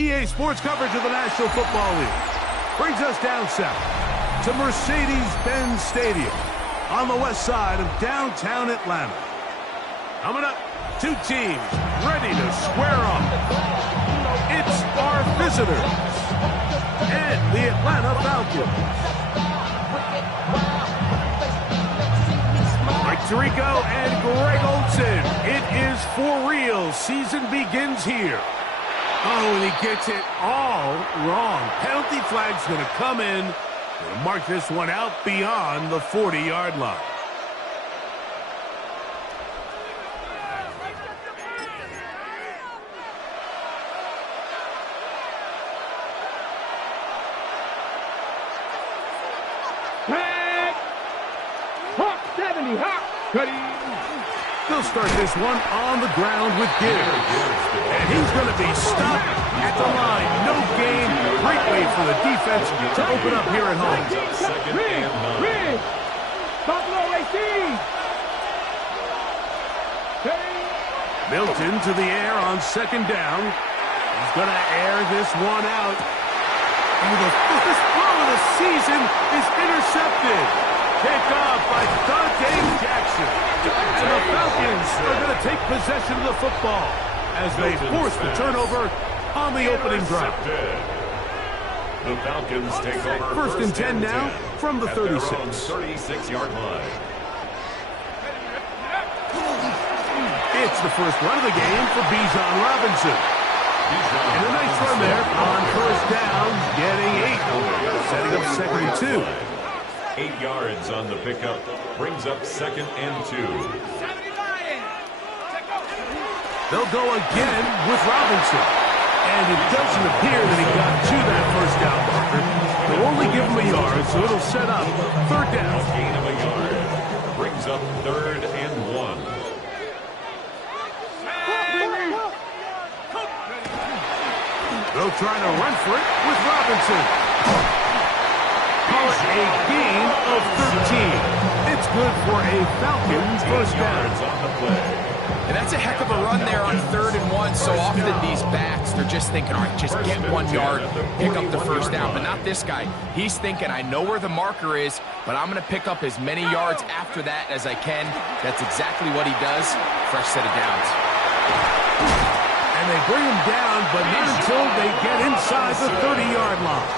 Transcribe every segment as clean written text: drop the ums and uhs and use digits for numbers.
EA Sports coverage of the National Football League brings us down south to Mercedes-Benz Stadium on the west side of downtown Atlanta. Coming up, two teams ready to square off. It's our visitors and the Atlanta Falcons. Mike Tirico and Greg Olsen. It is for real. Season begins here. Oh, and he gets it all wrong. Penalty flag's going to come in. Going to mark this one out beyond the 40-yard line. Tag! Hawk 70, Hawk! Cutting! They'll start this one on the ground with Gibbs. And he's going to be stopped at the line. No gain. Great way for the defense to open up here at home. Rig! Buffalo AC! Milton to the air on second down. He's going to air this one out. And the first throw of the season is intercepted. Picked off by Dante Jackson. And the Falcons are going to take possession of the football as they force the turnover on the opening drive. The Falcons take over First and 10 now from the 36. 36-yard line. It's the first run of the game for Bijan Robinson. And a nice run there on first down, getting 8. Setting up second and 2. 8 yards on the pickup. Brings up second and 2. They'll go again with Robinson. And it doesn't appear that he got to that first down marker. They'll only give him a yard, so it'll set up third down. Gain of a yard. Brings up third and 1. They'll try to run for it with Robinson. Call it a gain of 13. It's good for a Falcons first down. On the play. And that's a heck of a run there on 3rd and 1. So often these backs, they're just thinking, all right, just get 1 yard, pick up the first down. But not this guy. He's thinking, I know where the marker is, but I'm going to pick up as many yards after that as I can. That's exactly what he does. Fresh set of downs. And they bring him down, but not until they get inside the 30-yard line.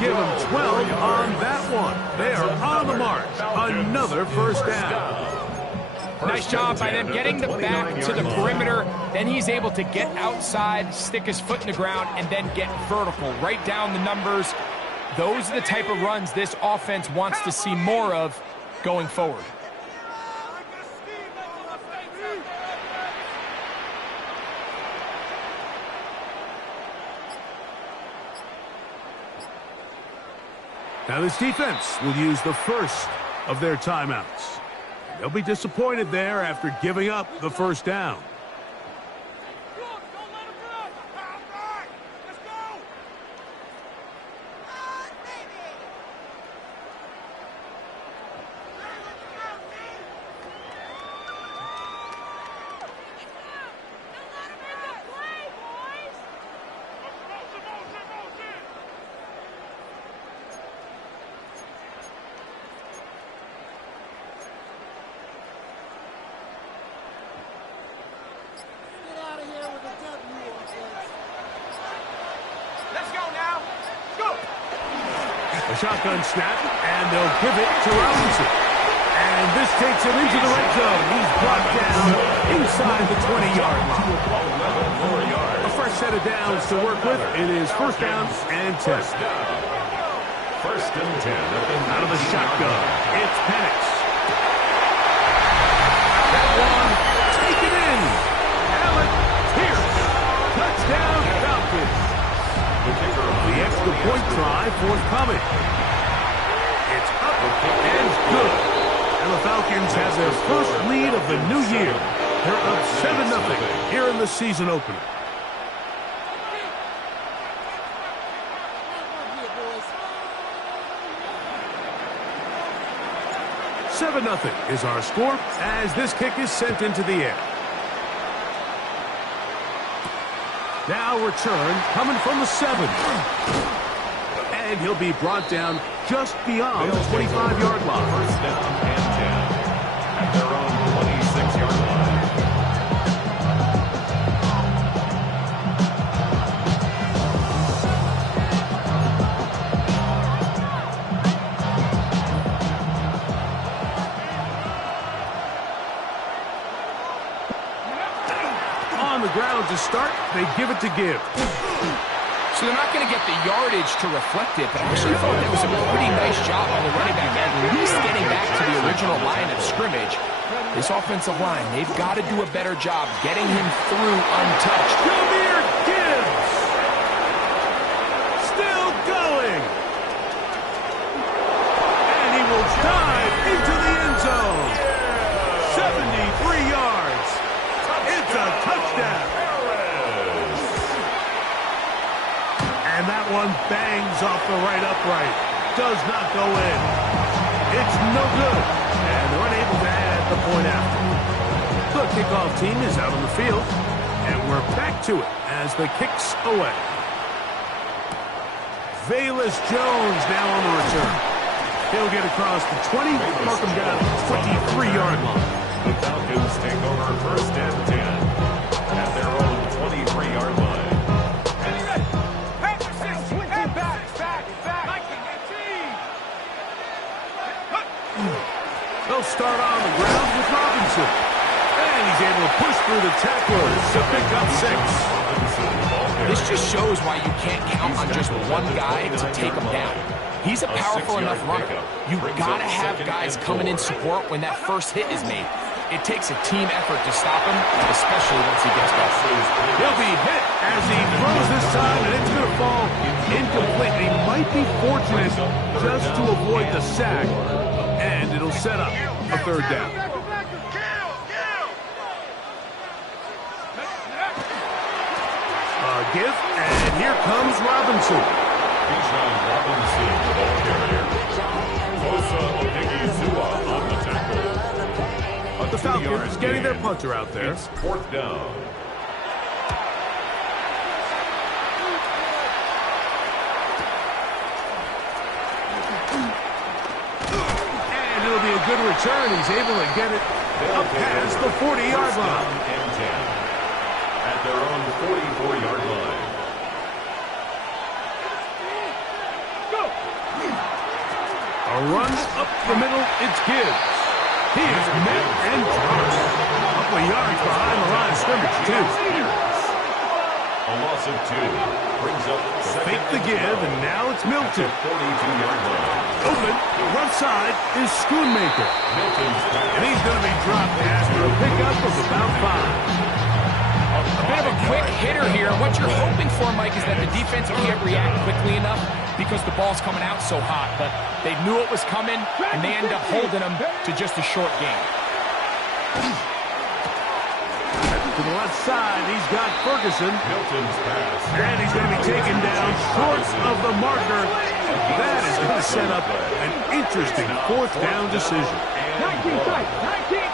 Give them 12 on that one. They are on the march. Another first down. Nice job by them getting the back to the perimeter. Then he's able to get outside, stick his foot in the ground, and then get vertical. Right down the numbers. Those are the type of runs this offense wants to see more of going forward. Now this defense will use the first of their timeouts. They'll be disappointed there after giving up the first down. A shotgun snap, and they'll give it to Robinson. And this takes him into the red zone. He's brought down inside the 20-yard line. A fresh set of downs to work with. It is first down and 10. First and 10. Out of the shotgun, it's Penix. That one, taken in. Alec Pierce. Touchdown, Falcons. The extra point try forthcoming. It's up and good. And the Falcons have their first lead of the new year. They're up 7-0 here in the season opener. "7-0 is our score as this kick is sent into the air. Now return coming from the 7. And he'll be brought down just beyond the 25-yard line. First down and 10 at their own 26-yard line. On the ground to start, they give it to Give. So they're not going to get the yardage to reflect it, but I actually thought that was a pretty nice job on the running back, at least getting back to the original line of scrimmage. This offensive line, they've got to do a better job getting him through untouched. Jahmyr Gibbs! Still going! And he will dive into the end zone. 73 yards. It's a touchdown. And that one bangs off the right upright. Does not go in. It's no good. And they're unable to add the point after. The kickoff team is out on the field. And we're back to it as the kick's away. Velus Jones now on the return. He'll get across the 20, mark him down to the 23-yard line. The Falcons take over first and 10 at their own 23-yard line. They'll start on the ground with Robinson. And he's able to push through the tacklers to pick up 6. This just shows why you can't count on just one guy to take him down. He's a powerful enough runner. You've got to have guys coming in support when that first hit is made. It takes a team effort to stop him, especially once he gets back. He'll be hit as he throws this time, and it's going to fall incomplete. He might be fortunate just to avoid the sack, and it'll set up a third down. Give, and here comes Robinson. Bijan Robinson, the ball carrier. Osa Odighizuwa on the tackle. The Falcons getting their punter out there. It's fourth down. And it'll be a good return. He's able to get it up past the 40-yard line. And 10 at their own 44-yard line. A run up the middle, it's Gibbs. He is met and dropped. A couple of yards behind the line of scrimmage, too. A loss of 2 brings up Fake the give, and now it's Milton. 42-yard line. Open, left side is Schoonmaker. Milton's back. And he's going to be dropped after a pickup of about 5. A bit of a quick hitter here. What you're hoping for, Mike, is that the defense can't react quickly enough because the ball's coming out so hot. But they knew it was coming, and they end up holding them to just a short game. To the left side, he's got Ferguson. Milton's pass. And he's going to be taken down short of the marker. That is going to set up an interesting fourth down decision. 19 tight, 19.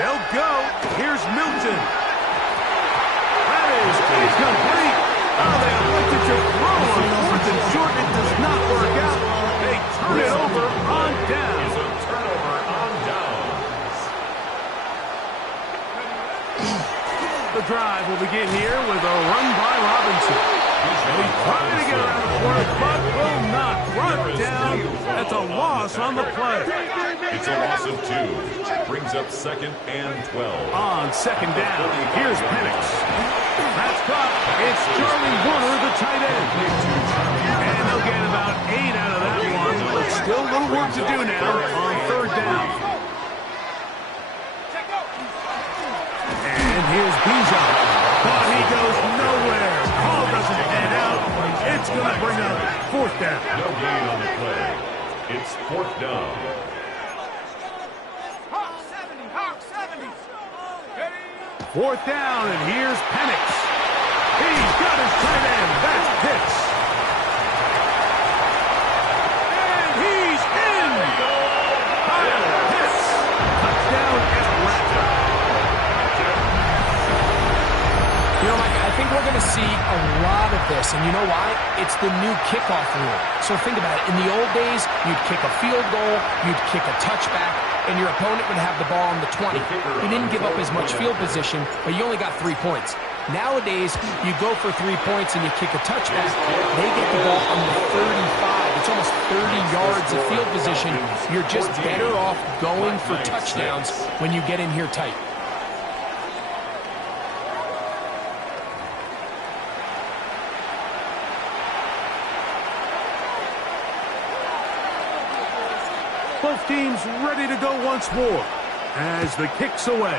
They'll go. Here's Milton. That is incomplete. Oh, they elected to throw on fourth and short. It does not work out. They turn it over on down. It's a turnover on down. The drive will begin here with a run by Robinson. He's trying to get around the corner, but will not. Brought down. That's a loss on the play. It's a loss of 2. Brings up second and 12. On second down, here's Penix. That's caught. It's Charlie Warner, the tight end. And they'll get about 8 out of that one, but still a little work to do now on third down. And here's Bijan. But he goes nowhere. Call doesn't pan out. It's going to bring up fourth down. No gain on the play. It's fourth down. Fourth down, and here's Penix. He's got his tight end. That's Pitts. And he's in. Kyle Pitts. Touchdown, Atlanta. You know, Mike, I think We're going to see a lot of this, and you know why? It's the new kickoff rule. So think about it. In the old days, you'd kick a field goal, you'd kick a touchback, and your opponent would have the ball on the 20. You didn't give up as much field position, but you only got 3 points. Nowadays, you go for 3 points and you kick a touchback, they get the ball on the 35. It's almost 30 yards of field position. You're just better off going for touchdowns when you get in here tight. Both teams ready to go once more as the kick's away.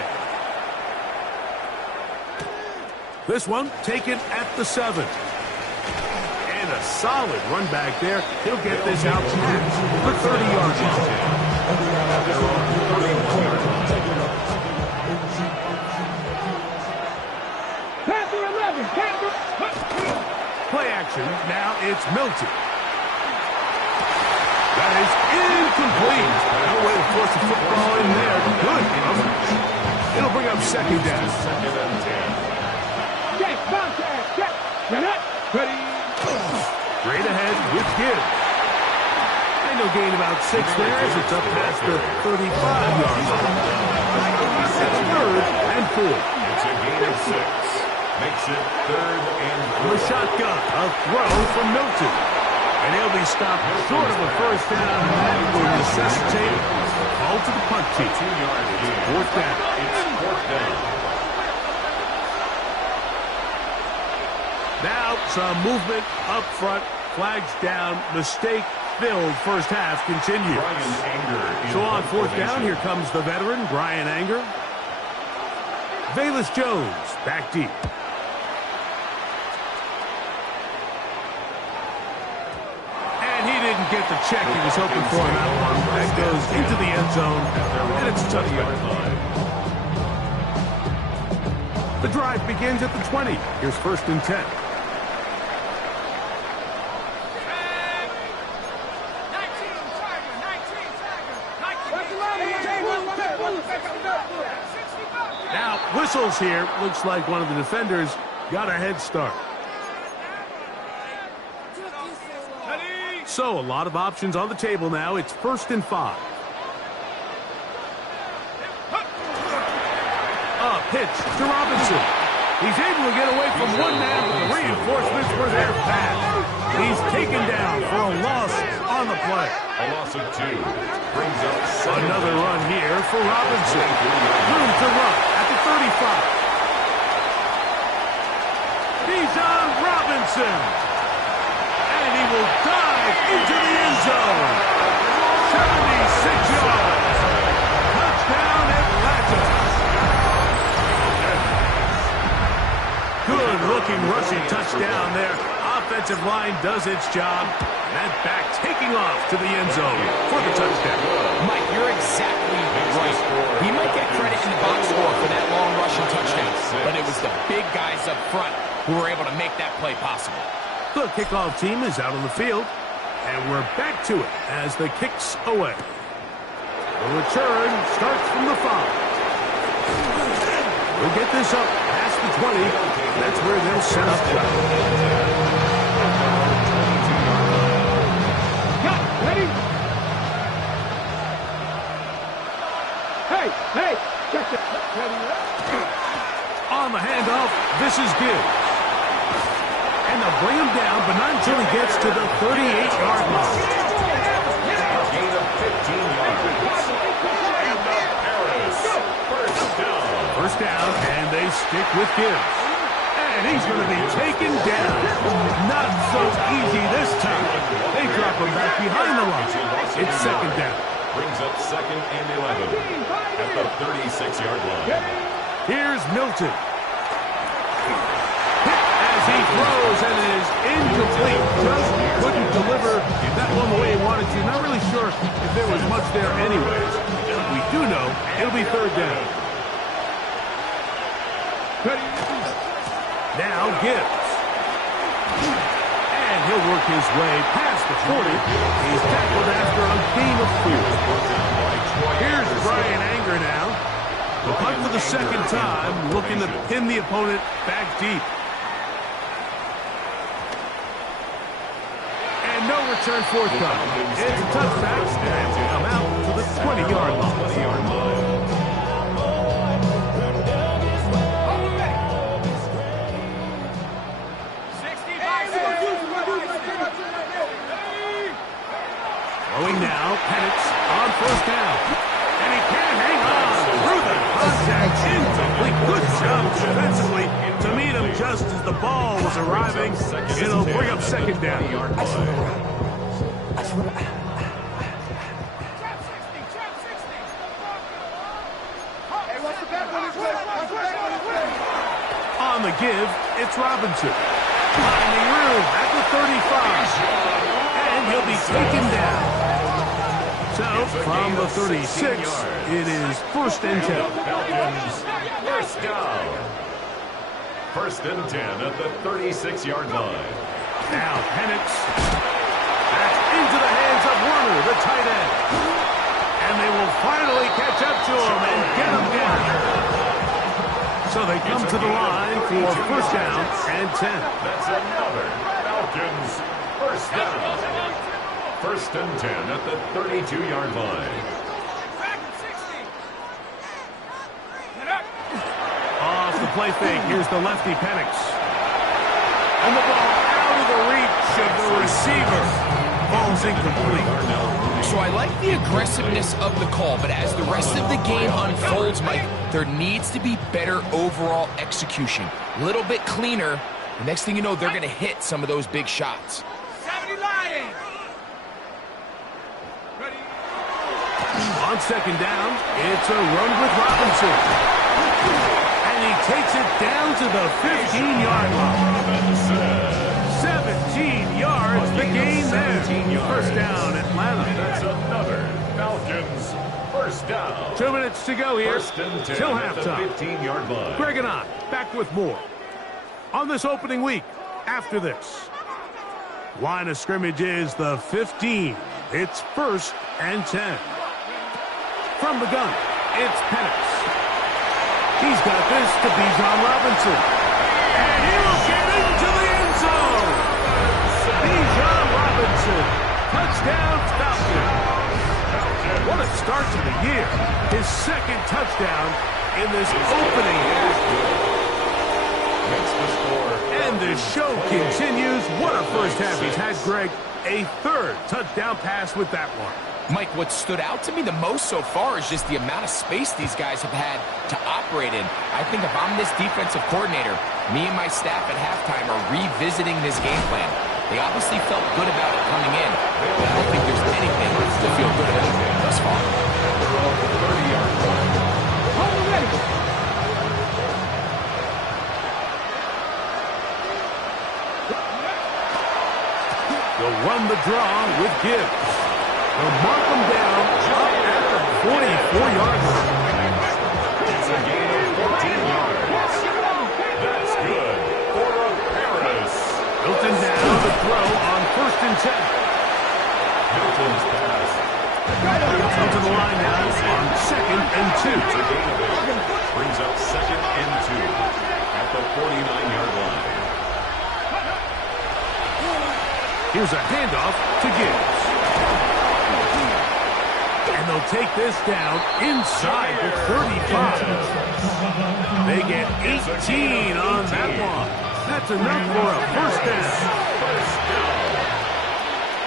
This one taken at the 7. And a solid run back there. He'll get this out past the 30-yard line. Play action. Now it's Milton. That is incomplete. No way to force the football in there. Good coverage. It'll bring up second down. Second and 10. Straight ahead with Gibbs. And he'll gain about 6 there as it's up past the 35-yard line. It's 3rd and 4. It's a gain of 6. Makes it 3rd and 4. The shotgun. A throw from Milton. And he'll be stopped short of a first down. And that will necessitate a call to the punt team. 2-yard gain. 4th down. It's 4th down. Now some movement up front. Flags down. Mistake-filled first half continues. Brian Anger. So on 4th down, here comes the veteran, Brian Anger. Velus Jones back deep. And he didn't get the check he was hoping for on that one. That goes into the end zone, and it's a touchdown. The drive begins at the 20. Here's 1st and 10. Now, whistles here. Looks like one of the defenders got a head start. So, a lot of options on the table now. It's 1st and 5. Pitch to Robinson. He's able to get away from one man, but the reinforcements were there fast. He's taken down for a loss on the play. A loss of 2. Brings up another run here for Robinson. Room to run at the 35. Bijan Robinson. And he will dive into the end zone. 76 yards. Touchdown Atlanta. Good-looking rushing touchdown there. Offensive line does its job. That back taking off to the end zone for the touchdown. Mike, you're exactly right. He might get credit in the box score for that long rushing touchdown, but it was the big guys up front who were able to make that play possible. The kickoff team is out on the field, and we're back to it as the kick's away. The return starts from the 5. We'll get this up past the 20. That's where they'll set up shop. Ready? Hey, check it. On the handoff, this is Gibbs. And they'll bring him down, but not until he gets to the 38-yard line. gain of 15 yards. First down, and they stick with Gibbs. And he's going to be taken down. Not so easy this time. They drop him back behind the line. It's 2nd down. Brings up 2nd and 11 at the 36-yard line. Here's Milton. As he throws and is incomplete. Just couldn't deliver that one the way he wanted to. Not really sure if there was much there anyways. We do know it'll be 3rd down. Now Gibbs. And he'll work his way past the 40. He's tackled after a gain of 4. Here's Brian Anger now. The punt for the 2nd time, looking to pin the opponent back deep. return fourth down. It's a touchback, and we come out to the 20-yard line. 20-yard line. Throwing now, Penix on first down. And he can't hang on through the contact. Incomplete. Good job defensively to meet him just as the ball was arriving. It'll bring up second down. On the give, it's Robinson. Finding room at the 35. And he'll be taken down. So, from the 36, it is first and 10. Falcons, first down. First and 10 at the 36-yard line. Now, Penix. That's into the hands of Werner, the tight end. And they will finally catch up to him and get him down. So they come to the line for first down and 10. That's another Falcons first down. First and 10 at the 32-yard line. Off the play fake, here's the lefty Penix. And the ball out of the reach of the receiver. Ball's incomplete. So I like the aggressiveness of the call, but as the rest of the game unfolds, Mike, there needs to be better overall execution. A little bit cleaner. The next thing you know, they're going to hit some of those big shots. On second down, it's a run with Robinson. And he takes it down to the 15-yard line. 17 yards, the gain there. First down, Atlanta. That's another Falcons first down. 2 minutes to go here. First and 10 Till at the halftime. 15-yard line. Greg and I, back with more. On this opening week, after this. Line of scrimmage is the 15. It's first and 10. From the gun, it's Penix. He's got this to Bijan Robinson. And he'll get into the end zone. Bijan Robinson. Touchdown, Falcons. What a start to the year. His second touchdown in this opening. Makes the score. And the show continues. What a first half he's had, Greg. A third touchdown pass with that one. Mike, what stood out to me the most so far is just the amount of space these guys have had to operate in. I think if I'm this defensive coordinator, me and my staff at halftime are revisiting this game plan. They obviously felt good about it coming in, but I don't think there's anything to feel good about thus far. 30-yard line. They'll run the draw with Gibbs. They'll mark them down up at the 44-yard line. It's a gain of 14 yards. That's good for Paris. Milton down to throw on first and 10. Milton's pass. Come to the line now on second and 2. It's a gain of 8. Brings up second and 2 at the 49-yard line. Here's a handoff to Gibbs. And they'll take this down inside the 35. They get 18 on that one. That's enough for a first down. First down.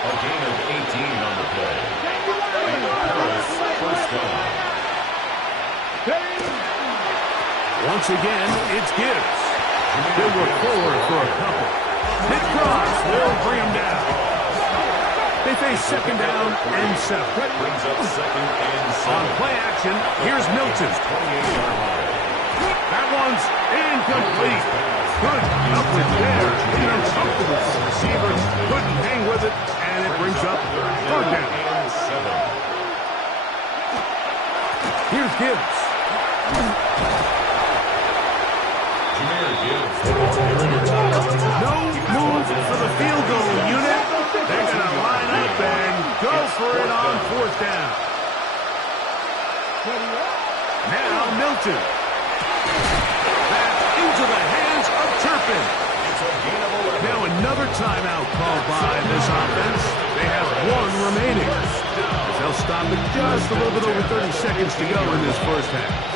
A gain of 18 on the play. And Paris first down. Once again, it's Gibbs. They look forward for a couple. Hit cross will bring him down. They face second down and 7. Brings up second and 7. On play action, here's Milton. 28-yard line. That one's incomplete. Good coverage there. Uncomfortable for the receiver. Couldn't hang with it, and it brings up third down. And 7. Here's Gibbs. Jahmyr Gibbs, the ball carrier. No move for the field goal unit. They're going to line up and go for it on fourth down. Now Milton. That's into the hands of Turpin. It's a gain of 11. Now another timeout called by this offense. They 1 remaining. As they'll stop it just a little bit over 30 seconds to go in this first half.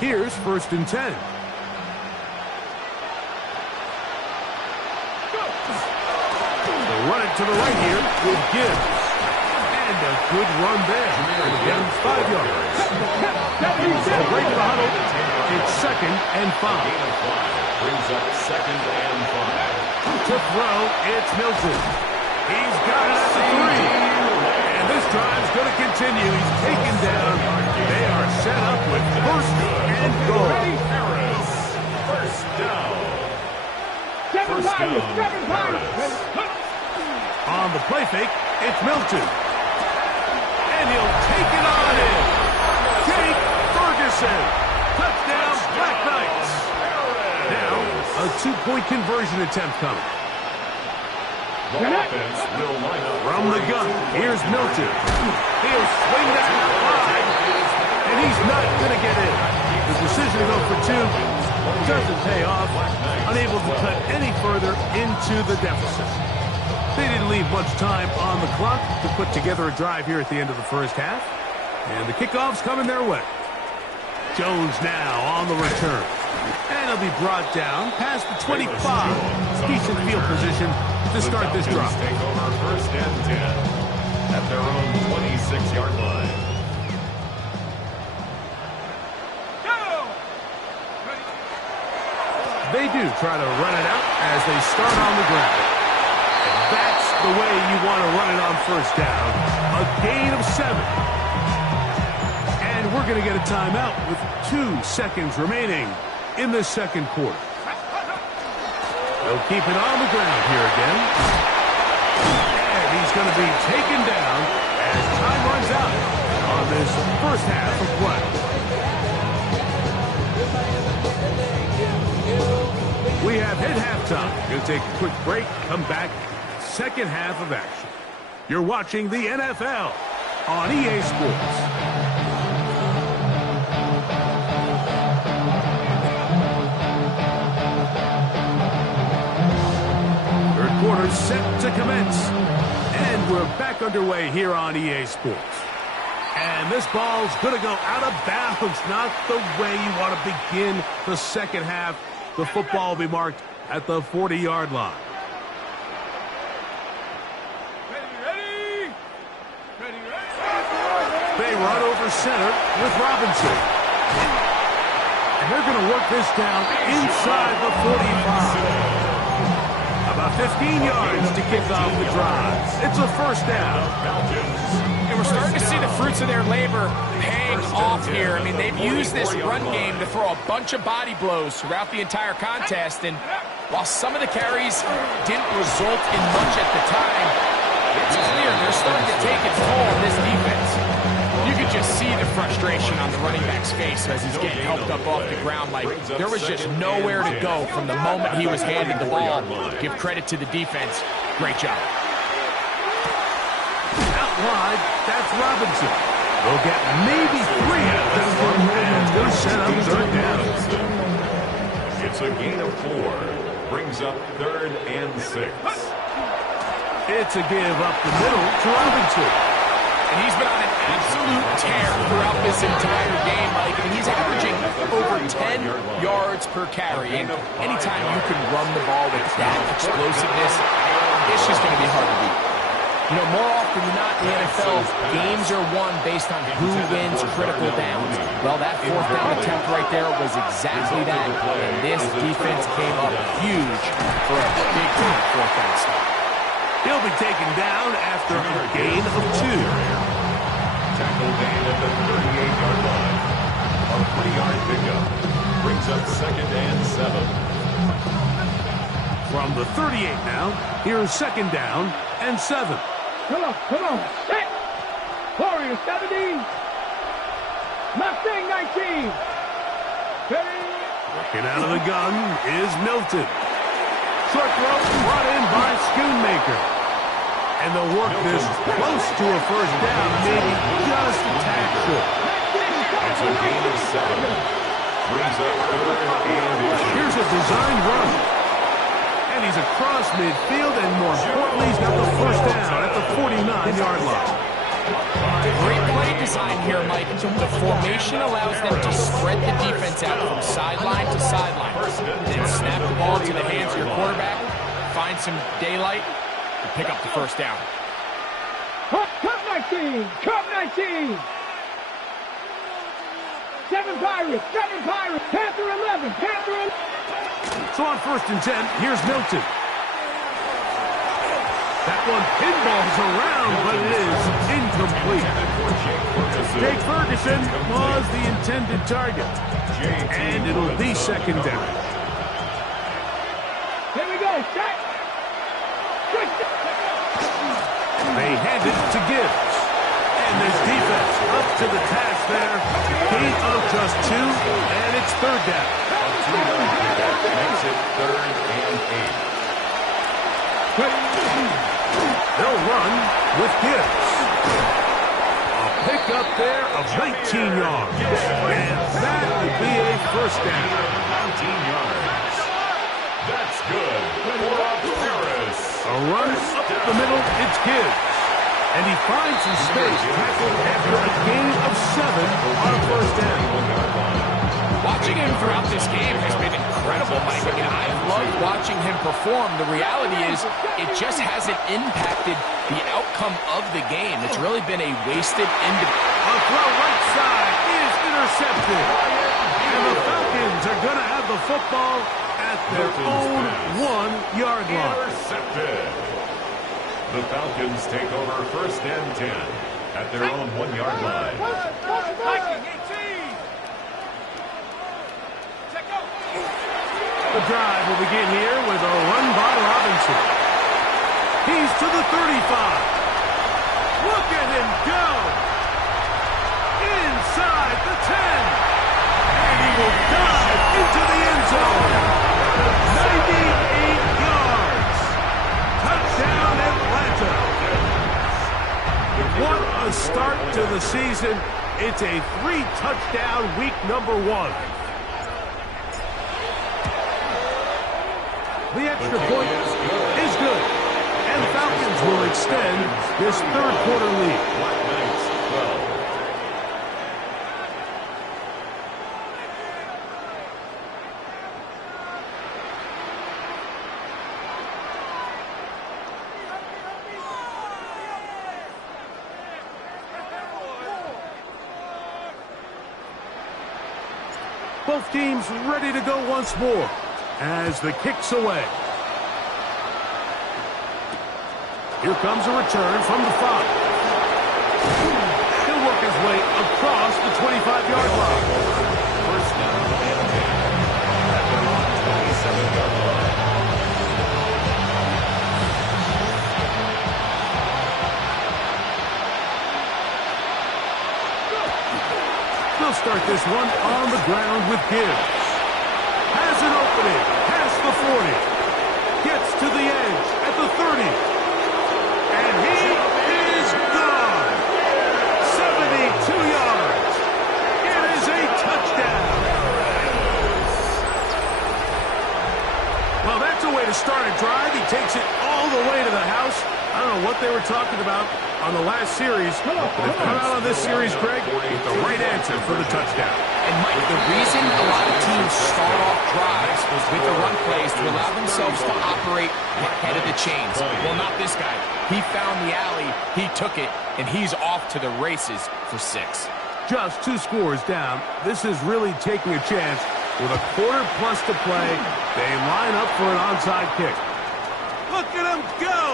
Here's 1st and 10. They'll run it to the right here with Gibbs. And a good run there. And again, 5 yards. They'll break the huddle. It's 2nd and 5. Brings up 2nd and 5. To throw, it's Milton. He's got it at the 3. And this drive's going to continue. He's taken down. They are set up with 1st and goal. Harris. 1st down. 7 Pirates. On the play fake, it's Milton. And he'll take it on in. Jake Ferguson. Touchdown, Black Knights. Now, a 2-point conversion attempt coming. The offense will line up From the gun, here's Milton. He'll swing that out wide. And he's not going to get in. The decision to go for 2 doesn't pay off. Unable to cut any further into the deficit. They didn't leave much time on the clock to put together a drive here at the end of the first half. And the kickoff's coming their way. Jones now on the return. And he'll be brought down past the 25. Decent field position to start this drive. Take over 1st and 10 at their own 26-yard line. They do try to run it out as they start on the ground. And that's the way you want to run it on 1st down. A gain of 7. And we're going to get a timeout with 2 seconds remaining in the 2nd quarter. They'll keep it on the ground here again. And he's going to be taken down as time runs out on this first half of play. We have hit halftime. Going to take a quick break, come back, 2nd half of action. You're watching the NFL on EA Sports. 3rd quarter set to commence. And we're back underway here on EA Sports. And this ball's going to go out of bounds. Not the way you want to begin the 2nd half. The football will be marked at the 40-yard line. They run over center with Robinson. And they're going to work this down inside the 45. About 15 yards to kick off the drive. It's a 1st down. And we're starting to see the fruits of their labor paying off here. I mean, they've used this run game to throw a bunch of body blows throughout the entire contest. And while some of the carries didn't result in much at the time, it's clear they're starting to take its toll on this defense. You could just see the frustration on the running back's face as he's getting helped up off the ground. Like, there was just nowhere to go from the moment he was handed the ball. Give credit to the defense. Great job. Out wide, that's Robinson. They'll get maybe 3 out of this one, and they'll set up 3rd down. It's a gain of 4. Brings up 3rd and 6. It's a give up the middle to Robinson. And he's been on an absolute tear throughout this entire game, Mike. I mean, he's averaging over 10 yards per carry. And anytime you can run the ball with that explosiveness, it's just going to be hard to beat. You know, more often than not in the NFL, games are won based on who wins critical downs. Well, that 4th down attempt right there was exactly that. And this defense came up huge for a big-time 4th down stop. He'll be taken down after a gain of 2. Tackled in at the 38-yard line. A 3-yard pickup. Brings up 2nd and 7. From the 38 now, here's 2nd down and 7. Come on. Set. Warriors 17. Mustang 19. Working out of the gun is Milton. Short throw brought in by Schoonmaker. And they'll work this close to a 1st down, maybe just a tad short. It's a gain of 7. Brings up third and issue. Here's a design run. And he's across midfield, and more importantly, he's got the first down at the 49-yard line. Great play design here, Mike. The formation allows them to spread the defense out from sideline to sideline. Then snap the ball to the hands of your quarterback, find some daylight, and pick up the first down. Cup 19! Cup 19! 7 Pirates! 7 Pirates! Panther 11! Panther 11! So on 1st and 10, here's Milton. That one pinballs around, but it is incomplete. Jake Ferguson was the intended target. And it'll be 2nd down. Here we go! Set! They hand it to Gibbs. And this defense up to the task there. Gain of just 2, and it's 3rd down. Makes it 3rd and 8. They'll run with Gibbs. A pickup there of 19 yards. And that will be a first down. 19 yards. That's good for Harris. A run up the middle, it's Gibbs. And he finds some space tackled after a gain of 7 on 1st down. Watching him throughout this game has been incredible, Mike. I mean, I've loved watching him perform. The reality is it just hasn't impacted the outcome of the game. It's really been a wasted A throw right side is intercepted. And the Falcons are going to have the football at their own 1-yard line. Intercepted. The Falcons take over 1st and 10 at their own 1-yard line. The drive will begin here with a run by Robinson. He's to the 35. Look at him go. Inside the 10. And he will dive into the end zone. 98 yards. Touchdown Atlanta. What a start to the season. It's a 3-touchdown week number 1. The extra point is good. And the Falcons will extend this 3rd quarter lead. Black Knights 12. Both teams ready to go once more as the kick's away. Here comes a return from the 5. He'll work his way across the 25-yard line. First down and 10 at their own 27-yard line. They'll start this one on the ground with Gibbs. Has an opening, past the 40. Gets to the edge at the 30. And he is gone. 72 yards. It is a touchdown. Well, that's a way to start a drive. He takes it all the way to the house. I don't know what they were talking about on the last series. But they've come out on this series, Greg, with the right answer for the touchdown. And, Mike, the reason a lot of teams start off drives with the run plays to allow themselves to operate ahead of the chains. Well, not this guy. He found the alley, he took it, and he's off to the races for 6. Just 2 scores down. This is really taking a chance. With a quarter plus to play, they line up for an onside kick. Look at him go!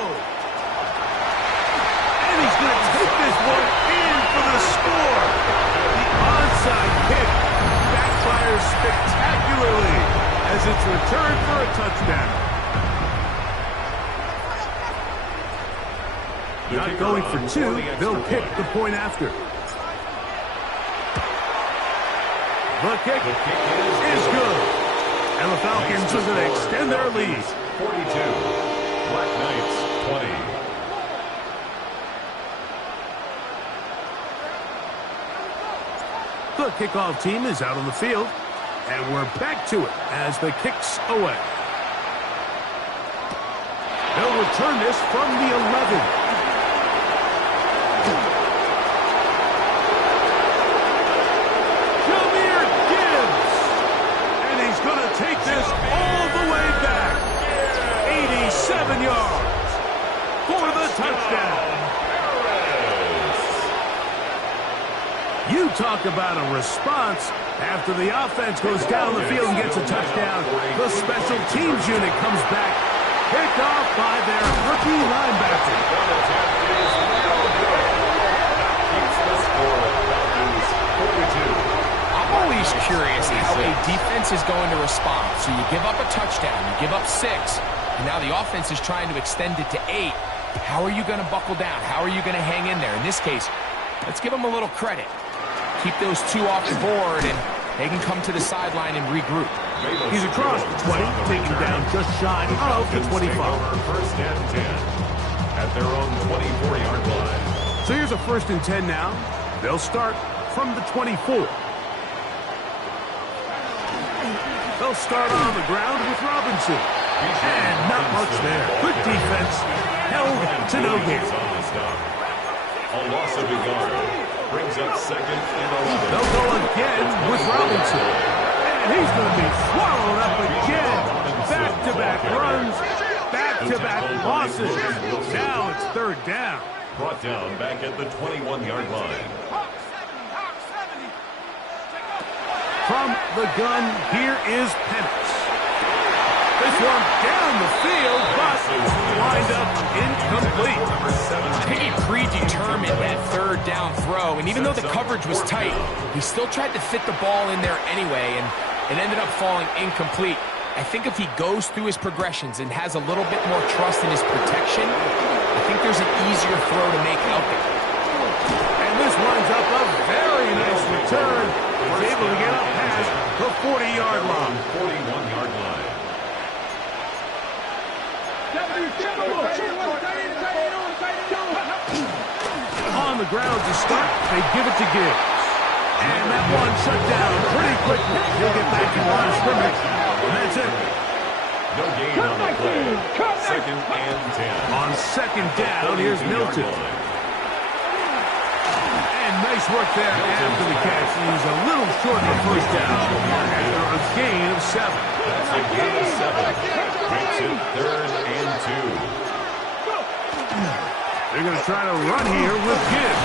And he's going to take this one in for the score. The onside kick backfires spectacularly as it's returned for a touchdown. Not going for 2, they'll kick the point after. The kick is good. And the Falcons are going to extend their lead. 42. Black Knights 20. The kickoff team is out on the field. And we're back to it as the kick's away. They'll return this from the 11. Jahmyr Gibbs. And he's going to take this all the way back. 87 yards for the touchdown. You talk about a response. After the offense goes down the field and gets a touchdown, the special teams unit comes back, picked off by their rookie linebacker. I'm always curious how a defense is going to respond. So you give up a touchdown, you give up 6, and now the offense is trying to extend it to 8. How are you going to buckle down? How are you going to hang in there? In this case, let's give them a little credit. Keep those 2 off the board, and they can come to the sideline and regroup. He's across the 20, taken down just shy of the 25. First and 10 at their own 24-yard line. So here's a 1st and 10 now. They'll start from the 24. They'll start on the ground with Robinson. And not much there. Good defense. Held to no gain. A loss of a yard. Brings up 2nd and 11. They'll go again with Robinson. And he's going to be swallowed up again. Back-to-back runs, back-to-back losses. Now it's 3rd down. Brought down back at the 21-yard line. From the gun, here is Penix. This one down the field, but lined up incomplete. I think he predetermined that 3rd down throw, and even though the coverage was tight, he still tried to fit the ball in there anyway, and it ended up falling incomplete. I think if he goes through his progressions and has a little bit more trust in his protection, I think there's an easier throw to make out there. And this winds up a very nice return. He's able to get up past the 40-yard line. 41-yard line. On the ground to start, they give it to Gibbs. And that one shut down pretty quickly. He'll get back in line of scrimmage. And that's it. No gain on the play. 2nd and 10. On 2nd down, here's Milton. And nice work there after the catch. He's a little short of the 1st down after a gain of 7. That's a gain of 7. Makes it 3rd and 2. They're going to try to run here with Gibbs.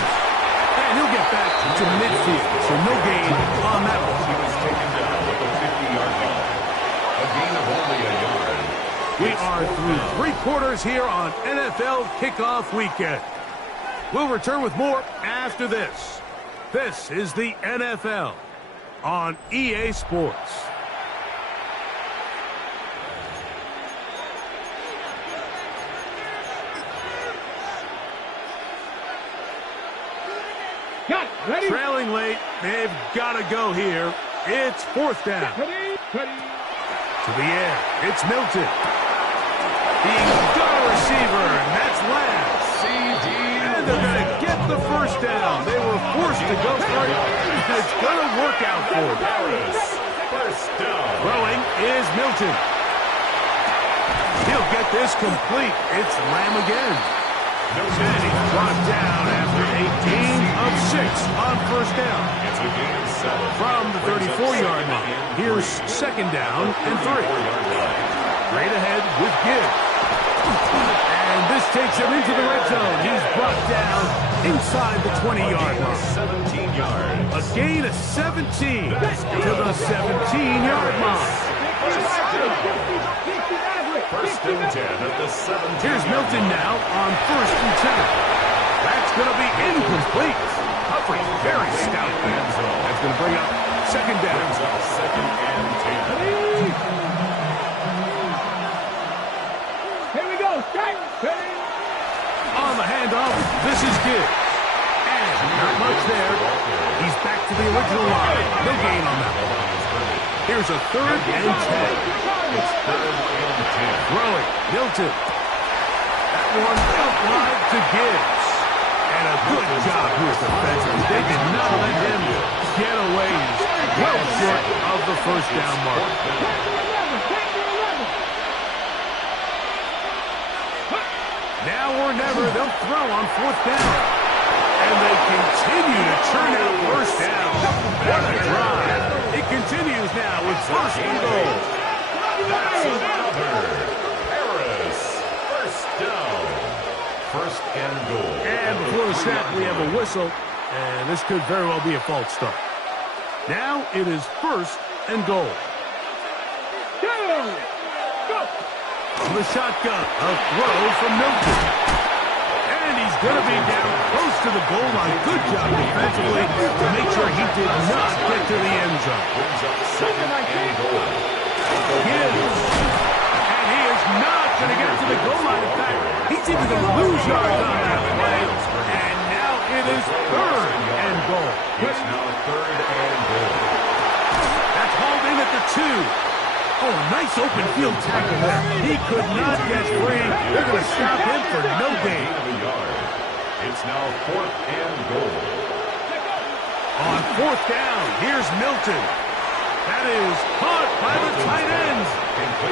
And he'll get back to midfield, so no gain on that one. He was taken down at the 50-yard line. A gain of only a yard. We are through 3 quarters here on NFL Kickoff Weekend. We'll return with more after this. This is the NFL on EA Sports. Ready? Trailing late, they've got to go here. It's 4th down. Ready? To the air, it's Milton. He's got a receiver, and that's Lance. And they're going to get the 1st down. They were forced to go for it. It's going to work out for them. 1st down. Throwing is Milton. He'll get this complete. It's Lamb again. And he's brought down after a gain of 6 on 1st down. It's a gain of 7. From the 34-yard line, here's 2nd down and 3. Straight ahead with Gibbs. And this takes him into the red zone. He's brought down inside the 20-yard line. 17 yards. A gain of 17 to the 17-yard line. 1st and 10 at the 17. Here's Milton now on 1st and 10. That's going to be incomplete. Humphrey, very stout man. That's going to bring up 2nd down. Brings up 2nd and 10. Here we go. Strike. Ready? On the handoff, this is Gibbs. And not much there. He's back to the original line. No gain on that one. Here's a 3rd and 10. It's 3rd and 10. Throwing, Milton. That one out wide to Gibbs. And a good job here defensively. They did not let him get away. He's well short of of the first down mark. Now or never, they'll throw on fourth down. And they continue to churn out first down. What a drive. It continues now with first and goal. That's another. Harris, first down. First and goal. And before the snap, we have a whistle. And this could very well be a false start. Now it is first and goal. Go! From the shotgun, a throw from Milton. And he's going to be down close to the goal line. Good job defensively to make sure he did not get to the end zone. Brings up second and goal. Gibbs. And he is not going to get to the goal line. In fact, he's even going to lose yards on that play. And now it is third and goal. It's now third and goal. That's hauled in at the 2. Oh, nice open field tackle there. He could not get free. They're going to stop him for no gain. It's now fourth and goal. On fourth down, here's Milton. That is caught by the tight ends.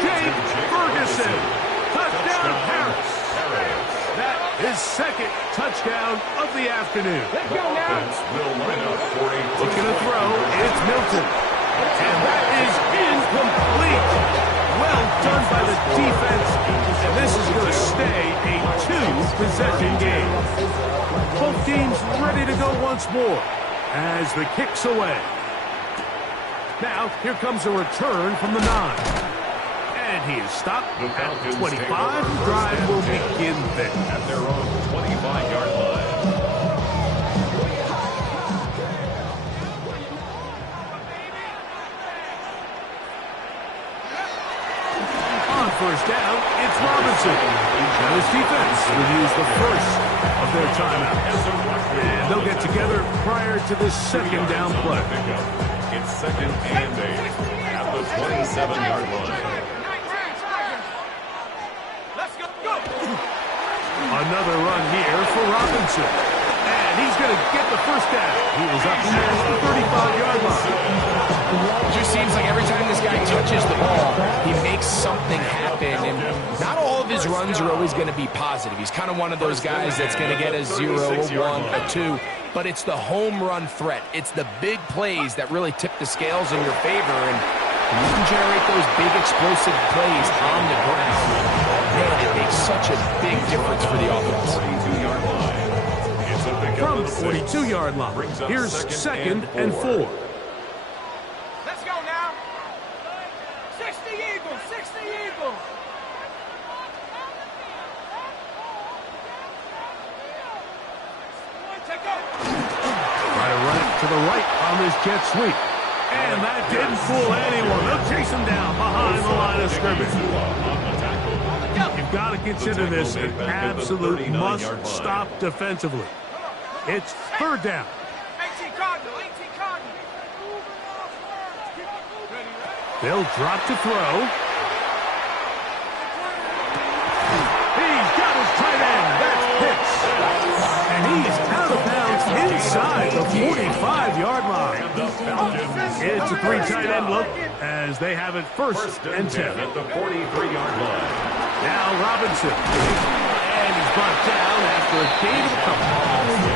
Jake Ferguson. Touchdown, Harris. That is second touchdown of the afternoon. Let's go now. Will line up for a Looking to throw, it's Milton. And that is incomplete. Well done by the defense. And this is going to stay a two-possession game. Both teams ready to go once more as the kick's away. Now, here comes a return from the 9. And he is stopped at 25. The drive will begin there. At their own 25-yard line. On first down, it's Robinson. This defense will use the first of their timeouts. And they'll get together prior to this second down play. It's second and 8 at the 27-yard line. Another run here for Robinson. And he's going to get the first down. He is up past the 35-yard line. It just seems like every time this guy touches the ball, he makes something happen. And not all of his runs are always going to be positive. He's kind of one of those guys that's going to get a 0, a 1, a 2. But it's the home run threat. It's the big plays that really tip the scales in your favor. And you can generate those big explosive plays on the ground. Man, it makes such a big difference for the offense. 42-yard line. It's a pick From up the of 6. 42-yard line, Brings up here's second and 4. Let's go now. 60 Eagles, 60 Eagles. Try to run it to the right on this jet sweep. And that didn't fool anyone. They'll chase him down behind the line of scrimmage. You've got to consider this an absolute must-stop defensively. It's third down. 18 Cardinal, 18 Cardinal. They'll drop to throw. He's got his tight end. That's Pitts. And he's out of bounds inside the 45-yard line. It's a 3 tight end look as they have it first and 10. At the 43-yard line. Now Robinson. And he's brought down after a gain of a couple.